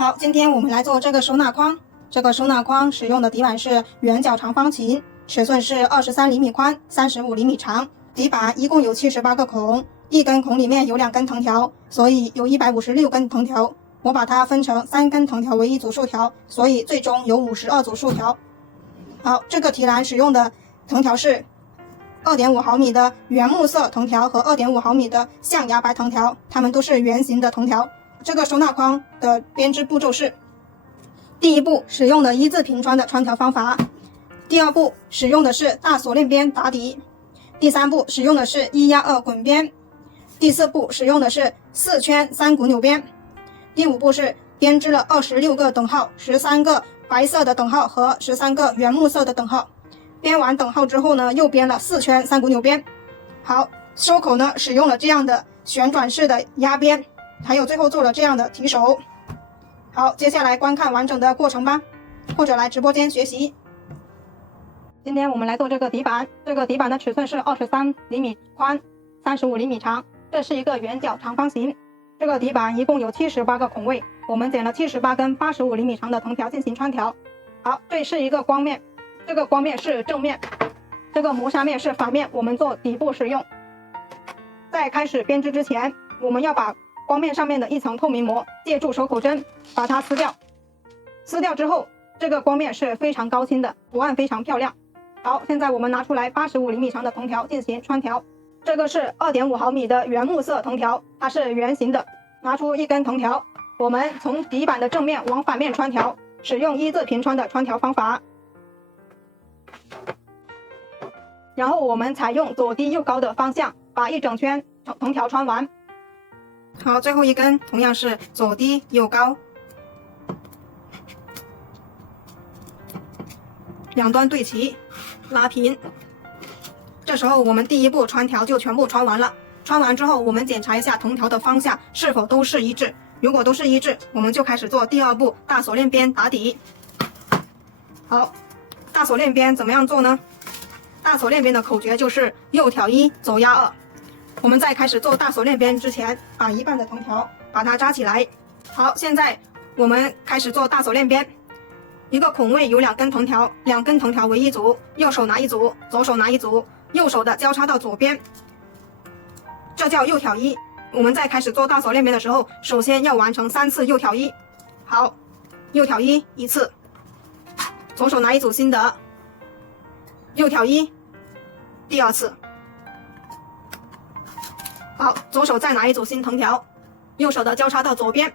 好，今天我们来做这个收纳筐。这个收纳筐使用的底板是圆角长方形，尺寸是23厘米宽，35厘米长。底板一共有78个孔，一根孔里面有2根藤条，所以有156根藤条。我把它分成3根藤条为一组竖条，所以最终有52组竖条。好，这个提篮使用的藤条是2.5毫米的原木色藤条和2.5毫米的象牙白藤条，它们都是圆形的藤条。这个收纳筐的编织步骤是：第一步使用的一字平穿的穿条方法，第二步使用的是大锁链边打底，第三步使用的是1压2滚边，第四步使用的是4圈3股扭边，第五步是编织了26个等号，13个白色的等号和13个原木色的等号。编完等号之后呢，又编了4圈3股扭边。好，收口呢使用了这样的旋转式的压边，还有最后做了这样的提手。好，接下来观看完整的过程吧，或者来直播间学习。今天我们来做这个底板，这个底板的尺寸是23厘米宽，35厘米长，这是一个圆角长方形。这个底板一共有78个孔位，我们剪了78根85厘米长的藤条进行穿条。好，这是一个光面，这个光面是正面，这个磨砂面是反面，我们做底部使用。在开始编织之前，我们要把光面上面的一层透明膜借助手口针把它撕掉。撕掉之后，这个光面是非常高清的，图案非常漂亮。好，现在我们拿出来85厘米长的藤条进行穿条。这个是2.5毫米的原木色藤条，它是圆形的。拿出一根藤条，我们从底板的正面往反面穿条，使用一字平穿的穿条方法。然后我们采用左低右高的方向，把一整圈藤条穿完。好，最后一根同样是左低右高，两端对齐，拉平。这时候我们第一步穿条就全部穿完了。穿完之后，我们检查一下藤条的方向是否都是一致。如果都是一致，我们就开始做第二步大锁链边打底。好，大锁链边怎么样做呢？大锁链边的口诀就是右挑1，左压2。我们在开始做大锁链边之前，把一半的藤条把它扎起来。好，现在我们开始做大锁链边。一个孔位有2根藤条，2根藤条为一组，右手拿一组，左手拿一组，右手的交叉到左边，这叫右挑1。我们在开始做大锁链边的时候，首先要完成3次右挑1。好，右挑1一次，左手拿一组新的，右挑1第2次。好，左手再拿一组新藤条，右手的交叉到左边，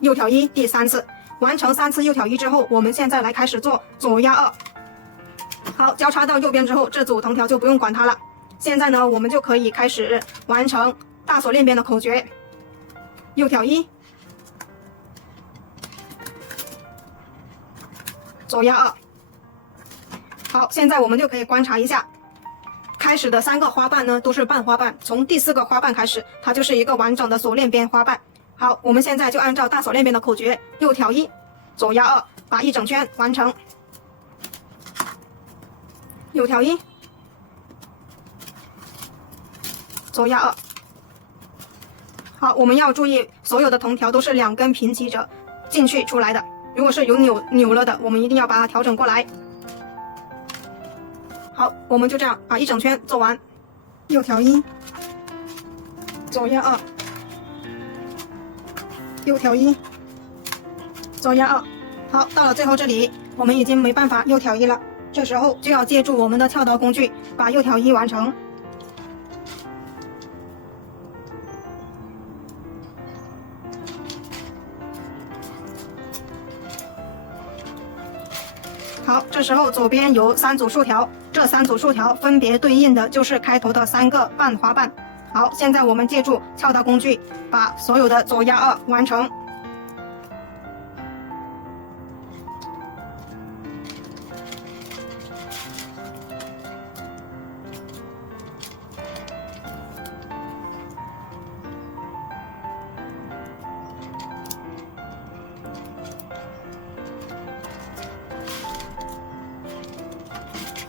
右挑1第3次。完成3次右挑1之后，我们现在来开始做左压2。好，交叉到右边之后，这组藤条就不用管它了。现在呢，我们就可以开始完成大锁链边的口诀：右挑1，左压2。好，现在我们就可以观察一下，开始的3个花瓣呢都是半花瓣，从第4个花瓣开始，它就是一个完整的锁链边花瓣。好，我们现在就按照大锁链边的口诀，右挑1，左压2，把一整圈完成。右挑1，左压2。好，我们要注意，所有的藤条都是2根平齐着进去出来的，如果是有扭了的，我们一定要把它调整过来。好，我们就这样把一整圈做完。右挑1，左压2，右挑1，左压2。好，到了最后这里，我们已经没办法右挑1了，这时候就要借助我们的跳刀工具，把右挑1完成。好，这时候左边有3组竖条，这3组竖条分别对应的就是开头的3个半花瓣。好，现在我们借助跳刀工具，把所有的左压2完成。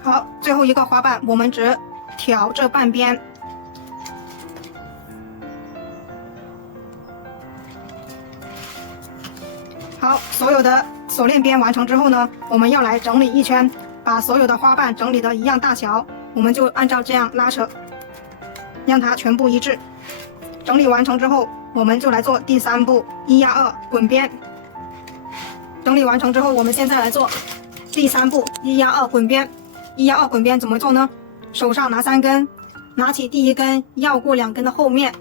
好，最后一个花瓣我们只挑这半边。好，所有的锁链边完成之后呢，我们要来整理一圈，把所有的花瓣整理的一样大小，我们就按照这样拉扯，让它全部一致。整理完成之后，我们就来做第3步1压2滚边。整理完成之后，我们现在来做第3步1压2滚边。1压2滚边怎么做呢？手上拿3根，拿起第1根绕过2根的后面，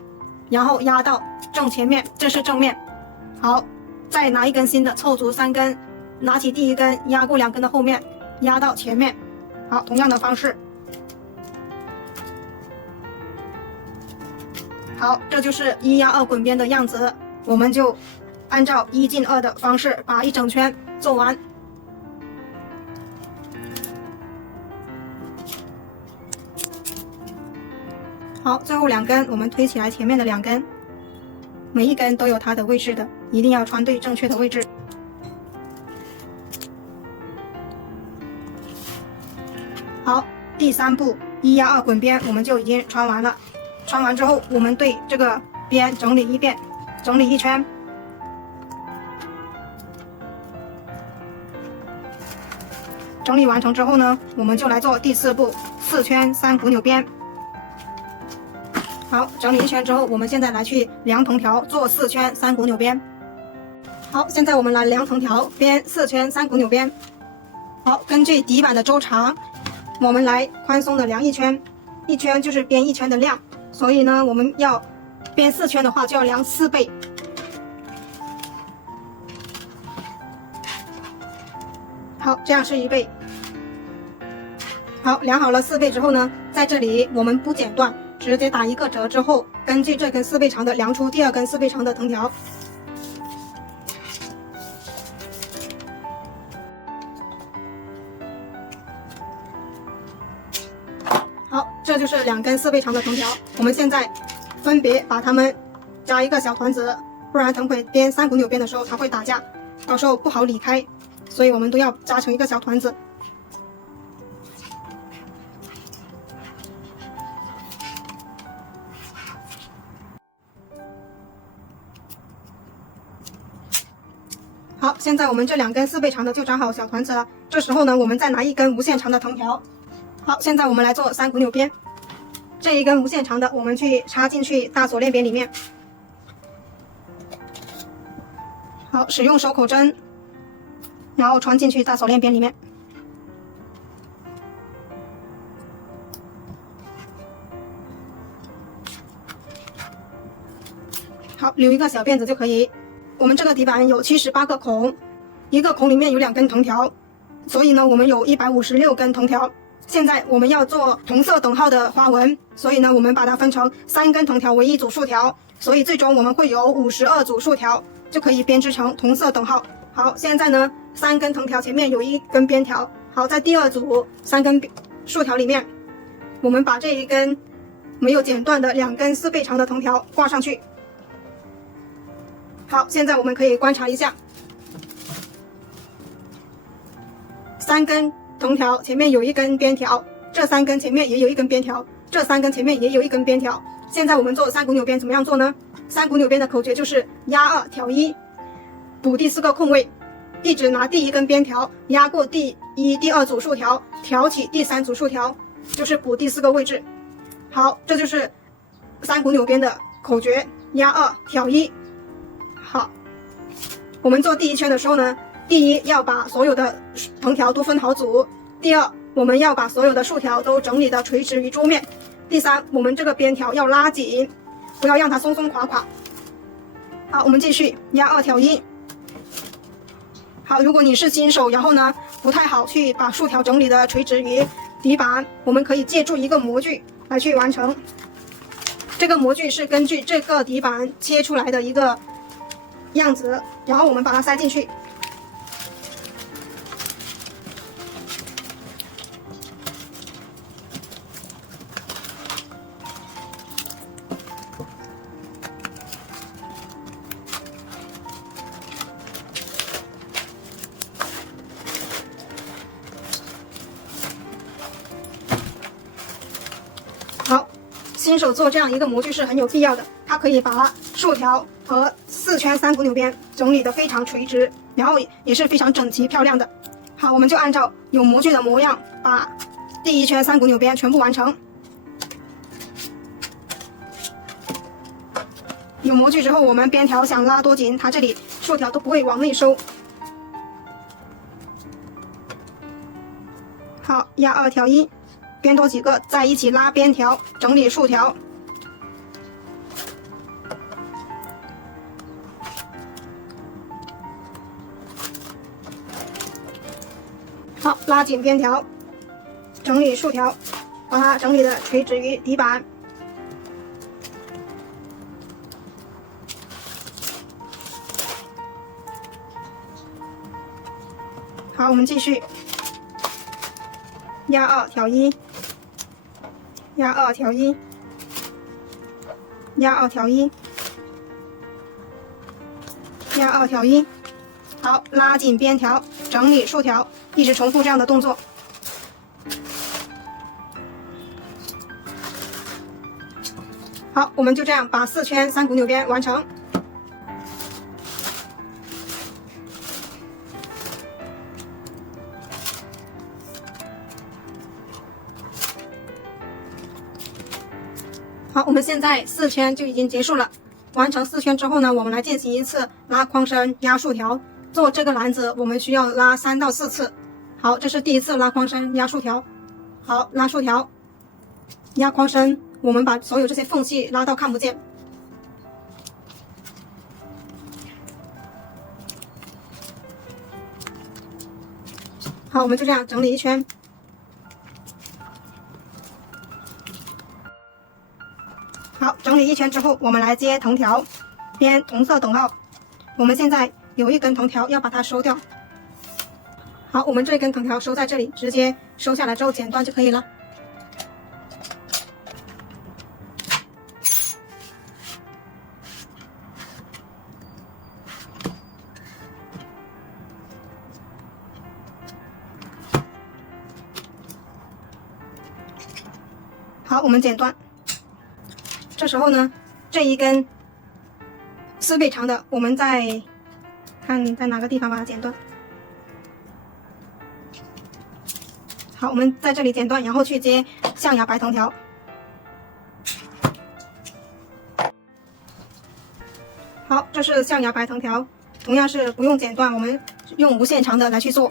然后压到正前面，这是正面。好，再拿1根新的，凑足3根，拿起第1根压过2根的后面，压到前面。好，同样的方式。好，这就是1压2滚边的样子，我们就按照1进2的方式把一整圈做完。好，最后2根我们推起来前面的2根，每一根都有它的位置的，一定要穿对正确的位置。好，第3步1压2滚边我们就已经穿完了。穿完之后，我们对这个边整理一遍，整理一圈。整理完成之后呢，我们就来做第4步4圈3股扭边。好，整理一圈之后，我们现在来去量藤条，做4圈3股扭边。好，现在我们来量藤条，边4圈3股扭边。好，根据底板的周长，我们来宽松的量一圈，一圈就是边1圈的量。所以呢，我们要边4圈的话，就要量4倍。好，这样是1倍。好，量好了4倍之后呢，在这里我们不剪断，直接打1个折之后，根据这根4倍长的量出第2根4倍长的藤条。好，这就是2根4倍长的藤条。我们现在分别把它们扎一个小团子，不然等会编3股扭边的时候它会打架，到时候不好理开，所以我们都要扎成一个小团子。好，现在我们这2根4倍长的就扎好小团子了。这时候呢，我们再拿1根无限长的藤条。好，现在我们来做3股扭边。这1根无限长的，我们去插进去大锁链边里面。好，使用手口针，然后穿进去大锁链边里面。好，留一个小辫子就可以。我们这个底板有78个孔，一个孔里面有2根藤条，所以呢，我们有156根藤条。现在我们要做同色等号的花纹，所以呢，我们把它分成3根藤条为1组竖条，所以最终我们会有52组竖条，就可以编织成同色等号。好，现在呢，3根藤条前面有1根边条。好，在第2组3根竖条里面，我们把这1根没有剪断的2根4倍长的藤条挂上去。好，现在我们可以观察一下，3根藤条前面有1根边条，这3根前面也有1根边条，这3根前面也有1根边条。现在我们做3股扭边怎么样做呢？3股扭边的口诀就是压2挑1，补第4个空位，一直拿第1根边条压过第2组竖条，挑起第3组竖条，就是补第4个位置。好，这就是3股扭边的口诀，压2挑1。好，我们做第1圈的时候呢，第1要把所有的藤条都分好组，第2我们要把所有的竖条都整理的垂直于桌面，第3我们这个边条要拉紧，不要让它松松垮垮。好，我们继续压2挑1。好，如果你是新手，然后呢不太好去把竖条整理的垂直于底板，我们可以借助一个模具来去完成。这个模具是根据这个底板切出来的一个样子，然后我们把它塞进去。好，新手做这样一个模具是很有必要的，它可以把竖条和4 4圈3股扭边整理的非常垂直，然后也是非常整齐漂亮的。好，我们就按照有模具的模样，把第1圈3股扭边全部完成。有模具之后，我们边条想拉多紧，它这里竖条都不会往内收。好，压2条1，边多几个，再一起拉边条，整理竖条。好，拉紧边条，整理竖条，把它整理的垂直于底板。好，我们继续压2条1，压2条1，压2条1，压2条1。好，拉紧边条，整理竖条，一直重复这样的动作。好，我们就这样把4圈3股扭边完成。好，我们现在4圈就已经结束了。完成4圈之后呢，我们来进行一次拉框身、压竖条。做这个篮子，我们需要拉3到4次。好，这是第1次拉框身、压竖条。好，拉竖条，压框身，我们把所有这些缝隙拉到看不见。好，我们就这样整理1圈。好，整理1圈之后，我们来接藤条，编同色等号。我们现在有一根藤条要把它收掉。好，我们这根藤条收在这里，直接收下来之后剪断就可以了。好，我们剪断。这时候呢，这一根4倍长的，我们再看在哪个地方把它剪断。好，我们在这里剪断，然后去接象牙白藤条。好，这是象牙白藤条，同样是不用剪断，我们用无限长的来去做。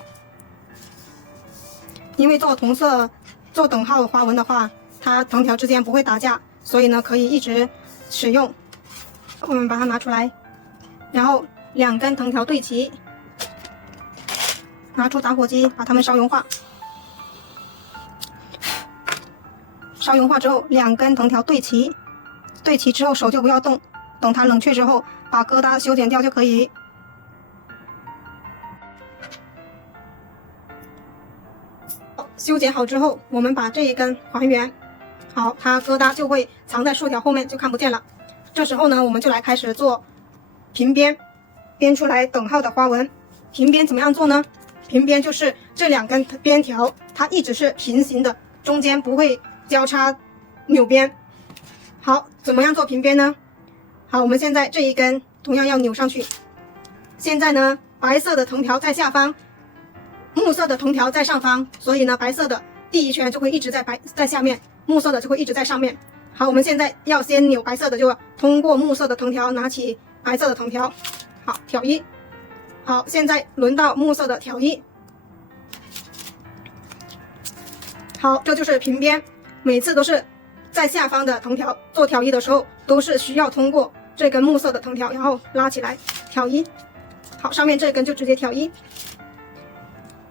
因为做同色、做等号花纹的话，它藤条之间不会打架，所以呢可以一直使用。我们把它拿出来，然后2根藤条对齐，拿出打火机把它们烧融化。烧融化之后，2根藤条对齐，对齐之后手就不要动，等它冷却之后，把疙瘩修剪掉就可以。修剪好之后，我们把这一根还原，好，它疙瘩就会藏在竖条后面，就看不见了。这时候呢，我们就来开始做平边，编出来等号的花纹。平边怎么样做呢？平边就是这2根边条，它一直是平行的，中间不会交叉扭边。好，怎么样做平边呢？好，我们现在这一根同样要扭上去。现在呢，白色的藤条在下方，木色的藤条在上方，所以呢，白色的第1圈就会一直在下面，木色的就会一直在上面。好，我们现在要先扭白色的，就通过木色的藤条拿起白色的藤条。好，挑1。好，现在轮到木色的挑1。好，这就是平边，每次都是在下方的藤条做挑1的时候，都是需要通过这根木色的藤条，然后拉起来挑1。好，上面这根就直接挑1。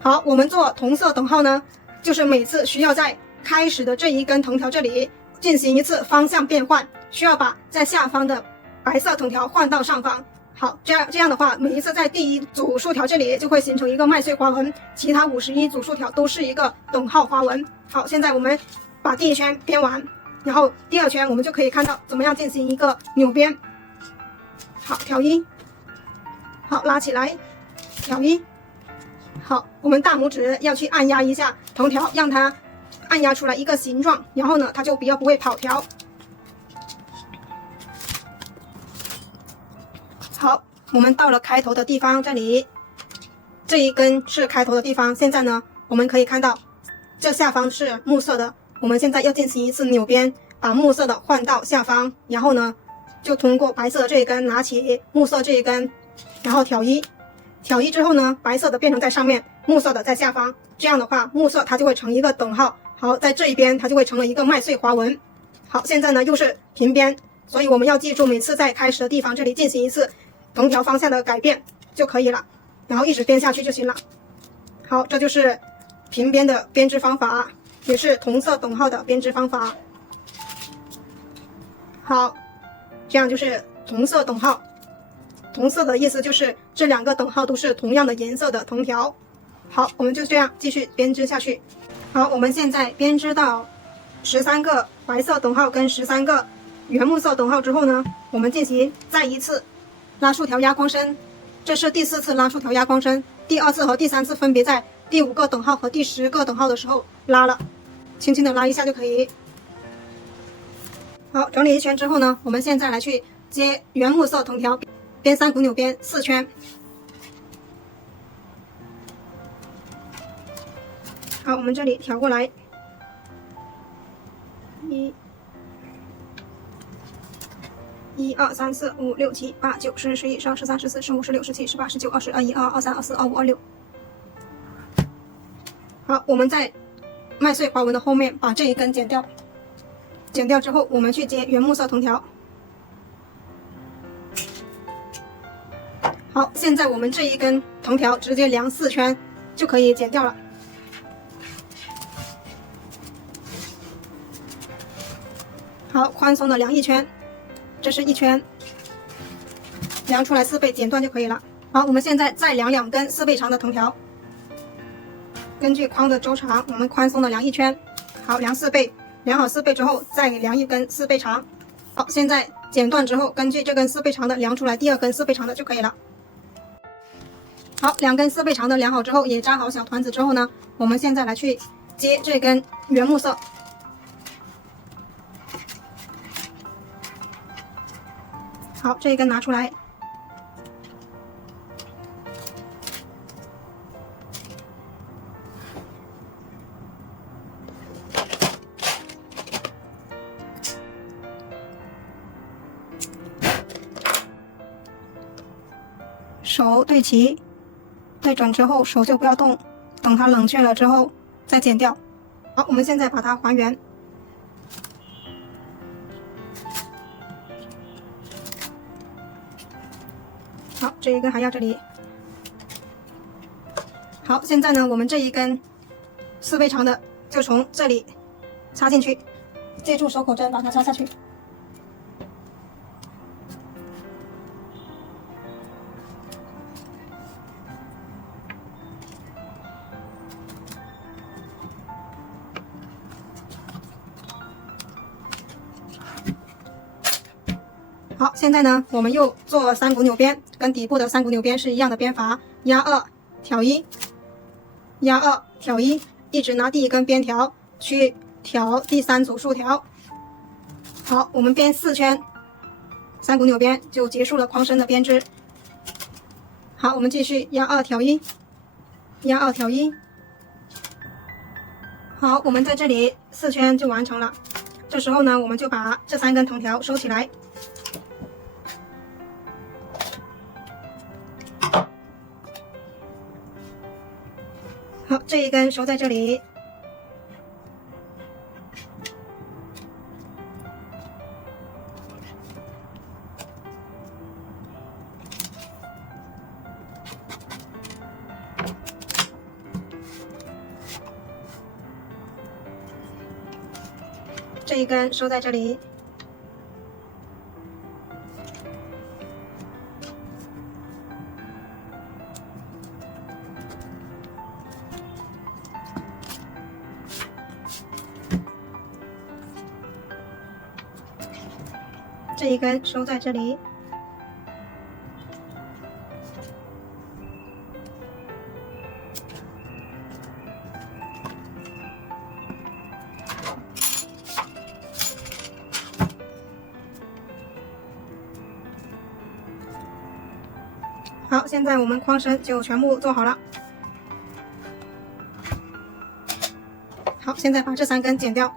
好，我们做同色等号呢，就是每次需要在开始的这一根藤条这里进行一次方向变换，需要把在下方的白色藤条换到上方。好，这样的话，每一次在第1组竖条这里就会形成一个麦穗花纹，其他51组竖条都是一个等号花纹。好，现在我们把第1圈编完，然后第2圈我们就可以看到怎么样进行一个扭边。好，挑1。好，拉起来，挑1。好，我们大拇指要去按压一下藤条，让它按压出来一个形状，然后呢，它就比较不会跑条。好，我们到了开头的地方，这一根是开头的地方。现在呢，我们可以看到这下方是木色的，我们现在要进行一次扭边，把木色的换到下方，然后呢，就通过白色的这一根拿起木色这一根，然后挑一之后呢，白色的变成在上面，木色的在下方，这样的话木色它就会成一个等号。好，在这一边它就会成了一个麦穗花纹。好，现在呢又是平边，所以我们要记住每次在开始的地方这里进行一次藤条方向的改变就可以了，然后一直编下去就行了。好，这就是平边的编织方法，也是同色等号的编织方法。好，这样就是同色等号。同色的意思就是这两个等号都是同样的颜色的藤条。好，我们就这样继续编织下去。好，我们现在编织到13个白色等号跟13个原木色等号之后呢，我们进行再一次拉竖条压框身，这是第4次拉竖条压框身，第2次和第3次分别在第5个等号和第10个等号的时候拉了，轻轻的拉一下就可以。好，整理一圈之后呢，我们现在来去接原木色藤条，编3股扭边4圈。好，我们这里调过来，1、2、3、4、5、6、7、8、9、10、11、12、13、14、15、16、17、18、19、20、21、22、23、24、25、26。好，我们在麦穗花纹的后面把这一根剪掉，剪掉之后，我们去接原木色藤条。好，现在我们这一根藤条直接量4圈就可以剪掉了。好，宽松的量1圈，这是1圈，量出来4倍，剪断就可以了。好，我们现在再量2根4倍长的藤条，根据框的周长，我们宽松的量1圈。好，量4倍，量好4倍之后，再量1根4倍长。好，现在剪断之后，根据这根4倍长的量出来第2根4倍长的就可以了。好，2根4倍长的量好之后，也扎好小团子之后呢，我们现在来去接这根原木色。好，这一根拿出来，手对齐，对准之后手就不要动，等它冷却了之后再剪掉。好，我们现在把它还原。好，这一根还要这里。好，现在呢，我们这一根4倍长的就从这里插进去，借助手口针把它插下去。好，现在呢，我们又做3股扭边，跟底部的3股扭边是一样的编法，压2挑1，压2挑1，一直拿第一根边条去挑第3组竖条。好，我们编4圈，3股扭边就结束了框身的编织。好，我们继续压2挑1，压2挑1。好，我们在这里4圈就完成了。这时候呢，我们就把这3根藤条收起来。好，这一根收在这里。这一根收在这里。这一根收在这里。好，现在我们框绳就全部做好了。好，现在把这3根剪掉。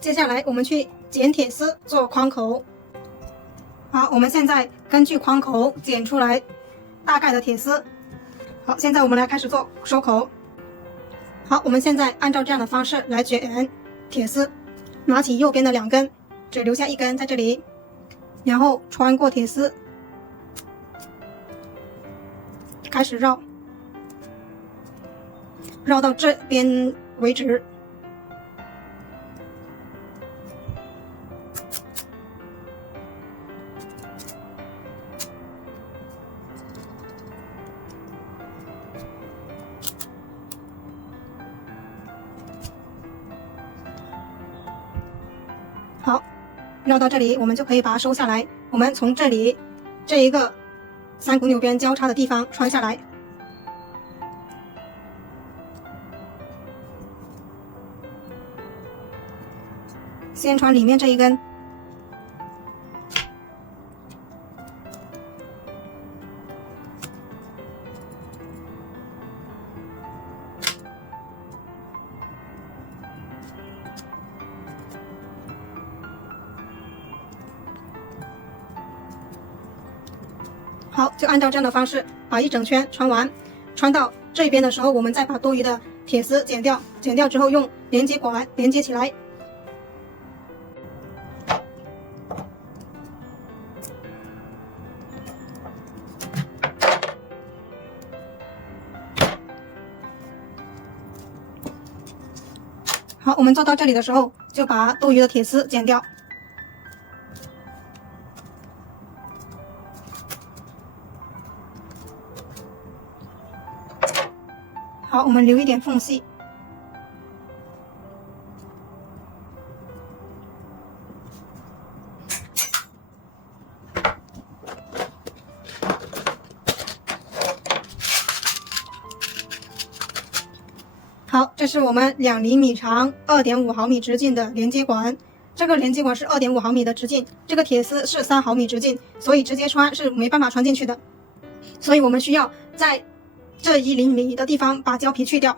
接下来我们去剪铁丝做框口。好，我们现在根据框口剪出来大概的铁丝。好，现在我们来开始做收口。好，我们现在按照这样的方式来卷铁丝，拿起右边的2根，只留下1根在这里，然后穿过铁丝，开始绕，绕到这边为止。好，绕到这里，我们就可以把它收下来。我们从这里这一个3股纽边交叉的地方穿下来。先穿里面这一根，好，就按照这样的方式把一整圈穿完。穿到这边的时候，我们再把多余的铁丝剪掉，剪掉之后用连接管连接起来。好，我们做到这里的时候，就把多余的铁丝剪掉。好，我们留一点缝隙。好，这是我们2厘米长、2.5毫米直径的连接管。这个连接管是2.5毫米的直径，这个铁丝是3毫米直径，所以直接穿是没办法穿进去的。所以我们需要在这1厘米的地方把胶皮去掉。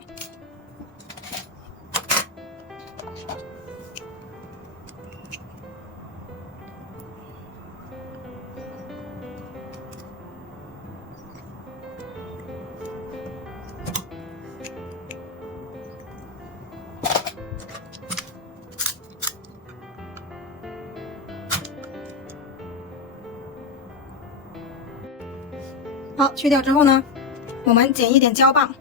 好，去掉之后呢，我们剪一点胶棒，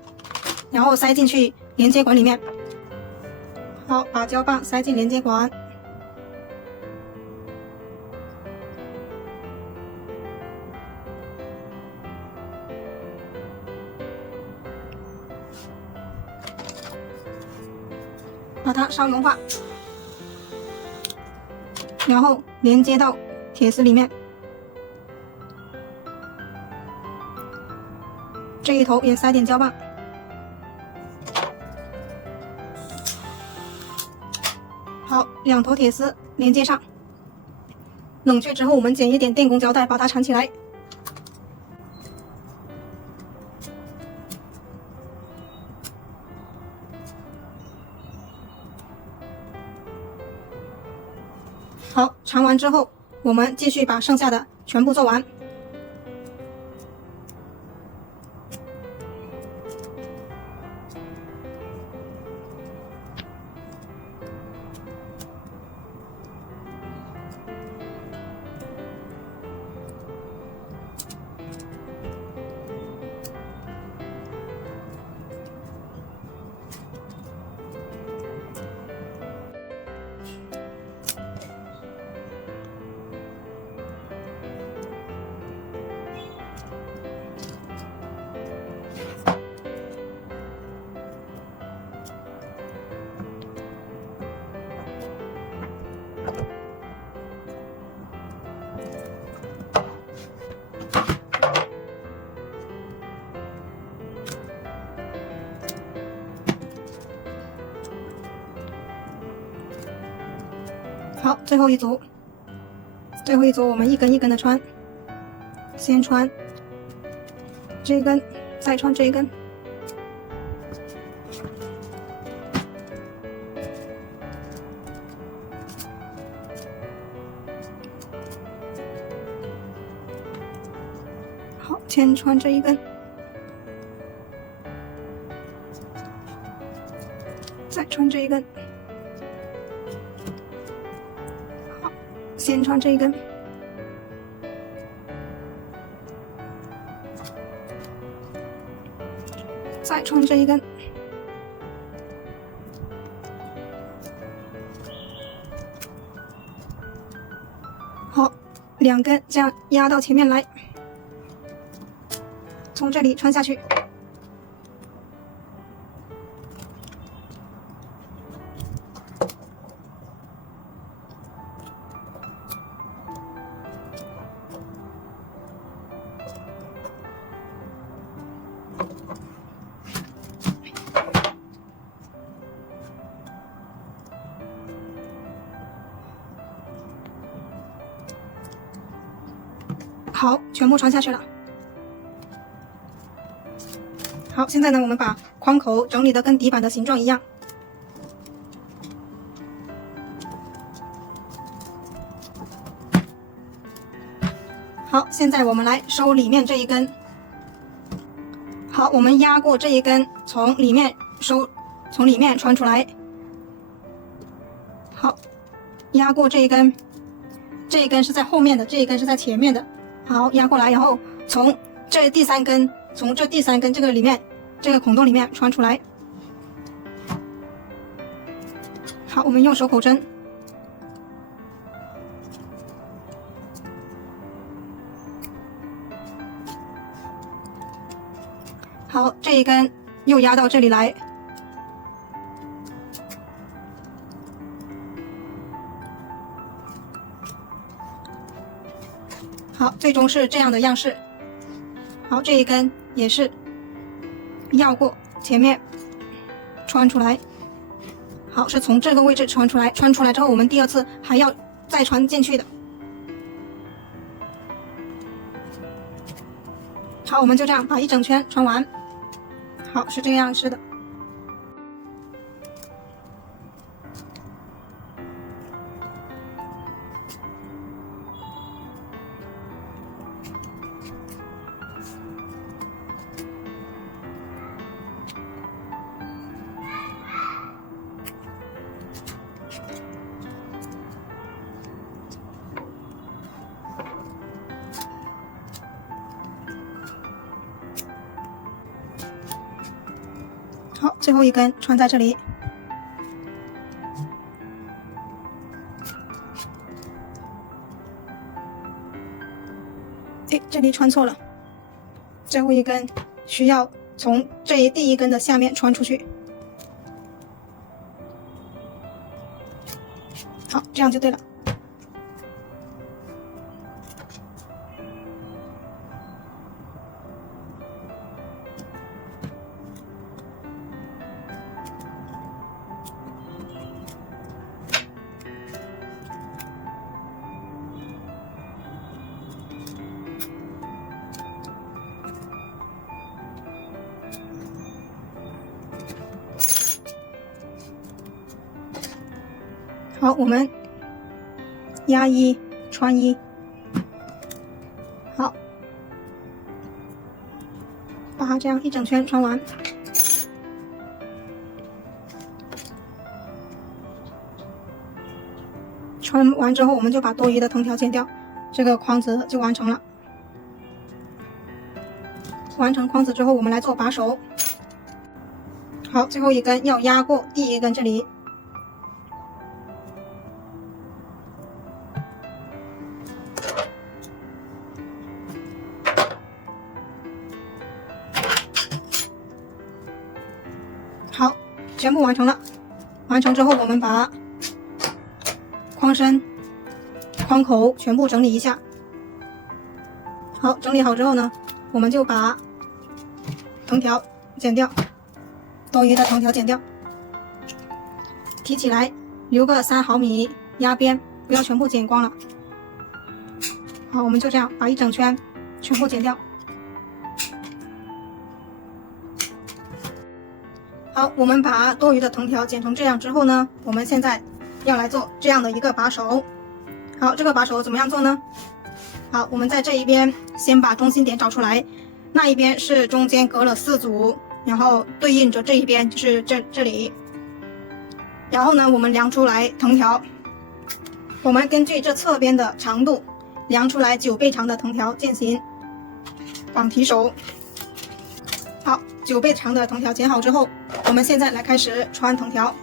然后塞进去连接管里面。好，把胶棒塞进连接管。把它稍融化，然后连接到铁丝里面。这一头也塞点胶棒。好，2头铁丝连接上。冷却之后，我们剪一点电工胶带把它缠起来。好，缠完之后，我们继续把剩下的全部做完。好，最后一组我们一根一根的穿，先穿这一根，再穿这一根。好，先穿这一根，再穿这一根。好，先穿这一根，再穿这一根。好，2根这样压到前面来，从这里穿下去。好，全部穿下去了。好，现在呢，我们把框口整理的跟底板的形状一样。好，现在我们来收里面这一根。好，我们压过这一根，从里面收，从里面穿出来。好，压过这一根，这一根是在后面的，这一根是在前面的。好，压过来，然后从这第3根，从这第3根这个里面，这个孔洞里面穿出来。好，我们用手口针。好，这一根又压到这里来。好，最终是这样的样式。好，这一根也是绕过前面穿出来。好，是从这个位置穿出来，穿出来之后我们第2次还要再穿进去的。好，我们就这样把一整圈穿完。好，是这个样式的。好，最后一根穿在这里。哎，这里穿错了，最后一根需要从第一根的下面穿出去。好，这样就对了。好，我们压1穿1。好，把它这样一整圈穿完。穿完之后，我们就把多余的藤条剪掉，这个框子就完成了。完成框子之后，我们来做把手。好，最后一根要压过第一根这里。好，全部完成了。完成之后，我们把框身、框口全部整理一下。好，整理好之后呢，我们就把藤条剪掉，多余的藤条剪掉，提起来留个3毫米压边，不要全部剪光了。好，我们就这样把一整圈全部剪掉。好，我们把多余的藤条剪成这样之后呢，我们现在要来做这样的一个把手。好，这个把手怎么样做呢？好，我们在这一边先把中心点找出来，那一边是中间隔了4组，然后对应着这一边就是这里。然后呢，我们量出来藤条，我们根据这侧边的长度量出来9倍长的藤条进行绑提手。好，9倍长的藤条剪好之后，我们现在来开始穿藤条。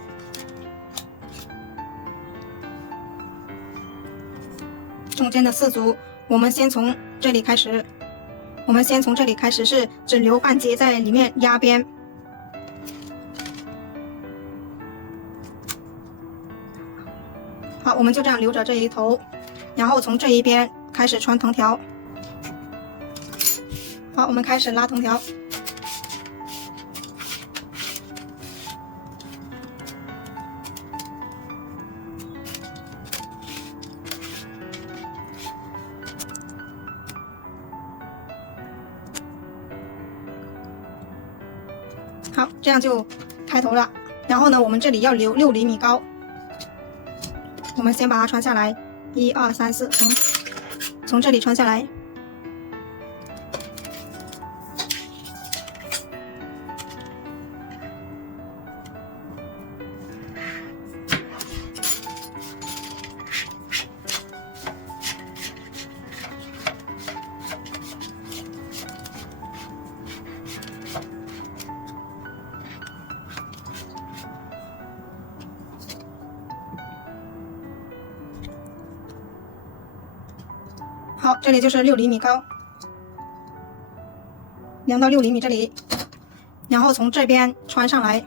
中间的4组，我们先从这里开始。我们先从这里开始，是只留半截在里面压边。好，我们就这样留着这一头，然后从这一边开始穿藤条。好，我们开始拉藤条。好，这样就开头了。然后呢，我们这里要留6厘米高。我们先把它穿下来，1、2、3、4，从这里穿下来。好，这里就是6厘米高，量到6厘米这里，然后从这边穿上来。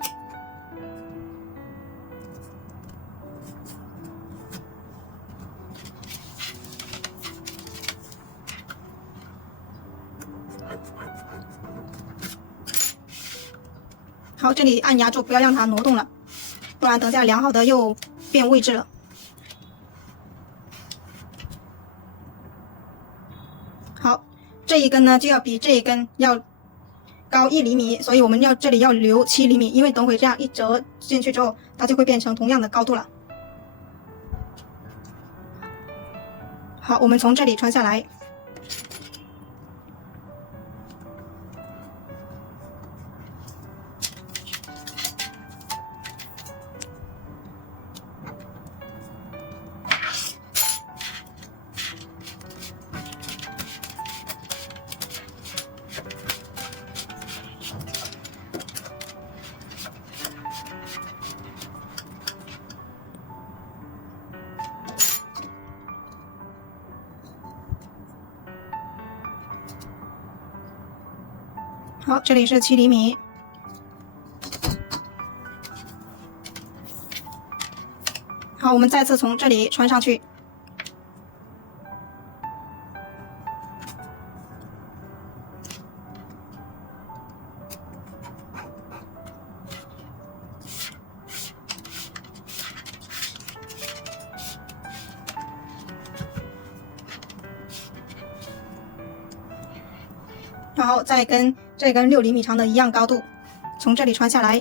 好，这里按压住，不要让它挪动了，不然等下量好的又变位置了。好，这一根呢就要比这一根要高1厘米，所以我们这里要留7厘米，因为等会这样一折进去之后，它就会变成同样的高度了。好，我们从这里穿下来。好，这里是7厘米。好，我们再次从这里穿上去。然后再跟这根6厘米长的一样高度，从这里穿下来。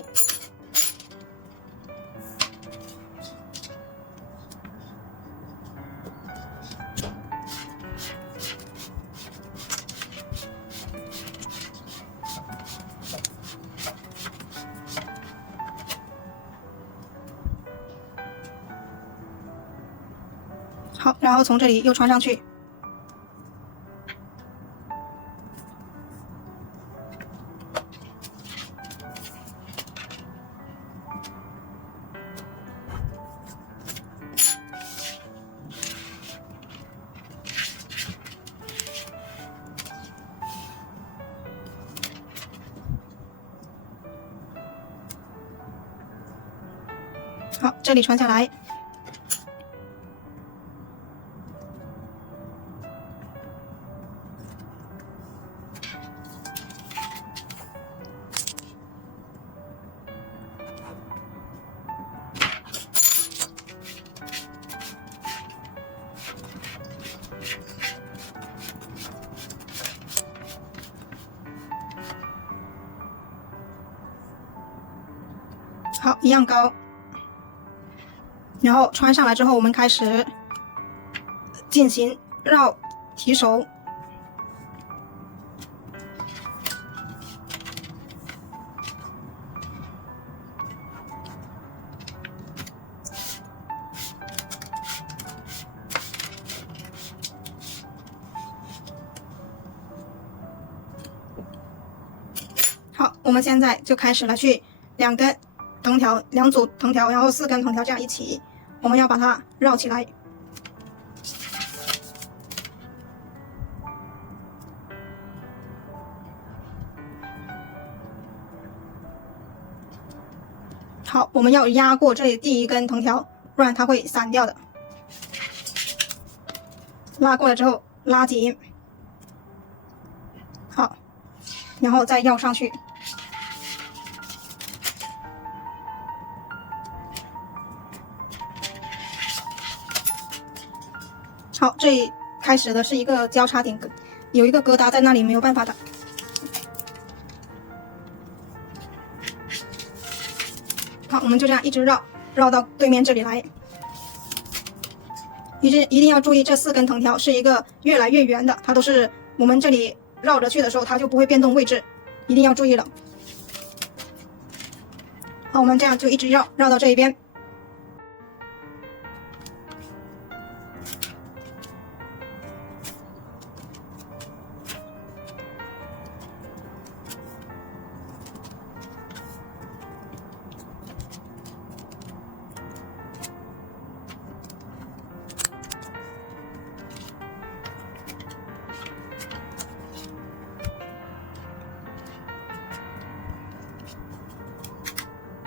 好，然后从这里又穿上去。好，这里穿下来。好，一样高。然后穿上来之后，我们开始进行绕提手。好，我们现在就开始了去2根藤条，2组藤条，然后4根藤条这样一起，我们要把它绕起来。好，我们要压过这里第1根藤条，不然它会散掉的。拉过来之后拉紧，好，然后再绕上去。好，这里开始的是一个交叉点，有一个疙瘩在那里，没有办法的。好，我们就这样一直绕到对面这里来。一定要注意，这4根藤条是一个越来越圆的，它都是我们这里绕着去的时候，它就不会变动位置，一定要注意了。好，我们这样就一直绕到这一边。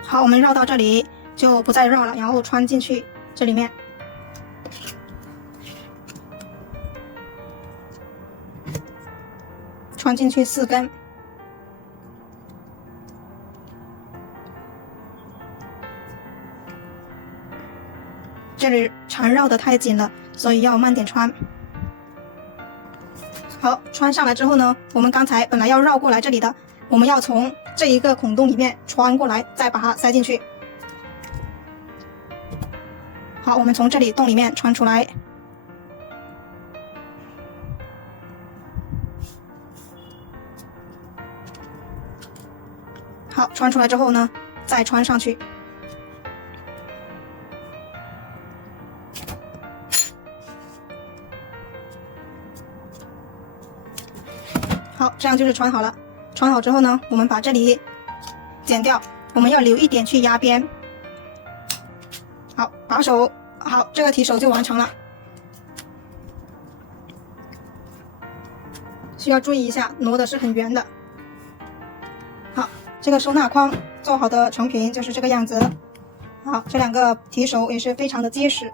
好，我们绕到这里就不再绕了，然后穿进去这里面。穿进去4根。这里缠绕的太紧了，所以要慢点穿。好，穿上来之后呢，我们刚才本来要绕过来这里的，我们要从这一个孔洞里面穿过来，再把它塞进去。好，我们从这里洞里面穿出来。好，穿出来之后呢，再穿上去。好，这样就是穿好了。穿好之后呢，我们把这里剪掉，我们要留一点去压边。好，把手，好，这个提手就完成了。需要注意一下，挪的是很圆的。好，这个收纳框做好的成品就是这个样子。好，这2个提手也是非常的结实。